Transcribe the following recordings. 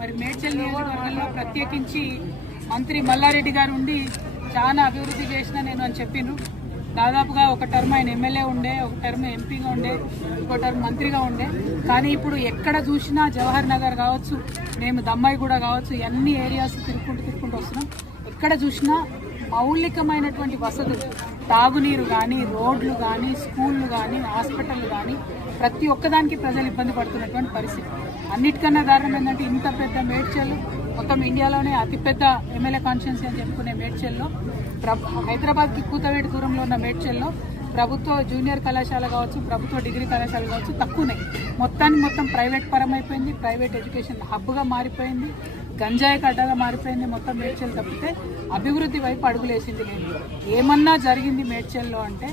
మరి మేడ్చల్ నియోజకవర్గంలో ప్రత్యేకించి మంత్రి మల్లారెడ్డి గారు ఉండి చాలా అభివృద్ధి చేసిన నేను అని చెప్పిండ్రు. దాదాపుగా ఒక టర్మ్ ఆయన ఎమ్మెల్యే ఉండే, ఒక టర్మ్ ఎంపీగా ఉండే, ఇంకో టర్మ్ మంత్రిగా ఉండే. కానీ ఇప్పుడు ఎక్కడ చూసినా జవహర్ నగర్ కావచ్చు, మేము దమ్మాయిగూడ కావచ్చు, అన్ని ఏరియాస్ తిరుక్కుంటూ వస్తున్నాం. ఎక్కడ చూసినా మౌలికమైనటువంటి వసతులు, తాగునీరు కానీ, రోడ్లు కానీ, స్కూళ్ళు కానీ, హాస్పిటల్ కానీ ప్రతి ఒక్కదానికి ప్రజలు ఇబ్బంది పడుతున్నటువంటి పరిస్థితి. అన్నిటికన్నా దారుణం ఏంటంటే ఇంత పెద్ద మేడ్చల్, మొత్తం ఇండియాలోనే అతిపెద్ద ఎమ్మెల్యే కాన్స్టిట్యున్సీ అని చెప్పుకునే మేడ్చల్లో, హైదరాబాద్కి కూతవేటి దూరంలో ఉన్న మేడ్చల్లో ప్రభుత్వ జూనియర్ కళాశాల కావచ్చు, ప్రభుత్వ డిగ్రీ కళాశాల కావచ్చు తక్కువనే. మొత్తం ప్రైవేట్ పరం అయిపోయింది, ప్రైవేట్ ఎడ్యుకేషన్ హబ్గా మారిపోయింది, గంజాయి కడ్డగా మారిపోయింది. మొత్తం మేడ్చల్ తప్పితే అభివృద్ధి వైపు అడుగులేసింది లేదు. ఏమన్నా జరిగింది మేడ్చల్లో అంటే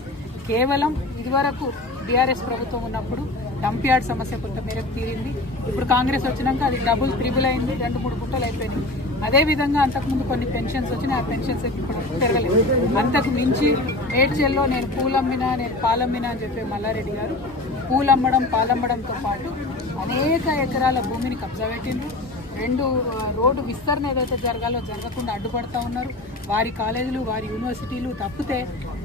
కేవలం ఇదివరకు టీఆర్ఎస్ ప్రభుత్వం ఉన్నప్పుడు డంప్ యార్డ్ సమస్య కొంత మేరకు తీరింది. ఇప్పుడు కాంగ్రెస్ వచ్చినాక అది డబుల్ త్రిబుల్ అయింది, 2-3 గుట్టలు అయిపోయినాయి. అదేవిధంగా అంతకుముందు కొన్ని పెన్షన్స్ వచ్చినాయి, ఆ పెన్షన్స్ ఇప్పుడు పెరగలేదు. అంతకు మించి మేడ్చల్లో నేను పూలమ్మినా, నేను పాలమ్మినా అని చెప్పే మల్లారెడ్డి గారు పూలమ్మడం పాలమ్మడంతో పాటు అనేక ఎకరాల భూమిని కబ్జా పెట్టిండ్రు. 2 రోడ్డు విస్తరణ ఏదైతే జరగాలో జరగకుండా అడ్డుపడతా ఉన్నారు. వారి కాలేజీలు, వారి యూనివర్సిటీలు తప్పితే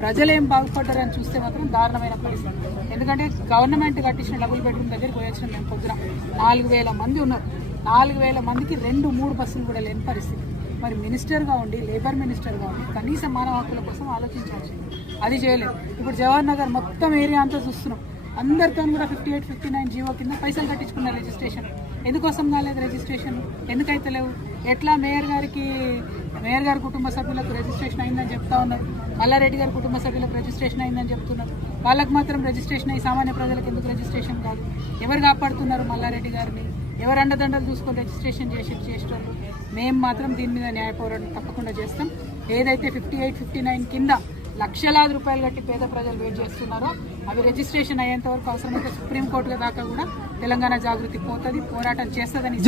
ప్రజలేం బాగుపడ్డారని చూస్తే మాత్రం దారుణమైన పరిస్థితి. ఎందుకంటే గవర్నమెంట్ కట్టించిన డబుల్ బెడ్రూమ్ దగ్గరికి పోయొచ్చిన మేము పొద్దున 4,000 మంది ఉన్నారు. 4,000 మందికి 2-3 బస్సులు కూడా లేని పరిస్థితి. మరి మినిస్టర్గా ఉండి, లేబర్ మినిస్టర్గా ఉండి కనీస మానవ హక్కుల కోసం ఆలోచించాల్సింది, అది చేయలేదు. ఇప్పుడు జవహర్ నగర్ మొత్తం ఏరియా అంతా చూస్తున్నాం. అందరితో కూడా 58, 59 జీవో కింద పైసలు కట్టించుకున్నారు రిజిస్ట్రేషన్. ఎందుకోసం కాలేదు రిజిస్ట్రేషన్? ఎందుకైతే లేవు? ఎట్లా మేయర్ గారి కుటుంబ సభ్యులకు రిజిస్ట్రేషన్ అయిందని చెప్తా ఉన్నారు, మల్లారెడ్డి గారి కుటుంబ సభ్యులకు రిజిస్ట్రేషన్ అయిందని చెప్తున్నారు. వాళ్ళకు మాత్రం రిజిస్ట్రేషన్ అయ్యి సామాన్య ప్రజలకు ఎందుకు రిజిస్ట్రేషన్ కాదు? ఎవరు కాపాడుతున్నారు మల్లారెడ్డి గారిని? ఎవరు అండదండలు చూసుకొని రిజిస్ట్రేషన్ చేసేటోళ్ళు? మేము మాత్రం దీని మీద న్యాయ పోరాటం తప్పకుండా చేస్తాం. ఏదైతే 58, 59 కింద లక్షలాది రూపాయలు కట్టి పేద ప్రజలు వెయిట్ చేస్తున్నారో అవి రిజిస్ట్రేషన్ అయ్యేంత వరకు అవసరమైతే సుప్రీంకోర్టు దాకా కూడా తెలంగాణ జాగృతి పోతుంది, పోరాటం చేస్తుందని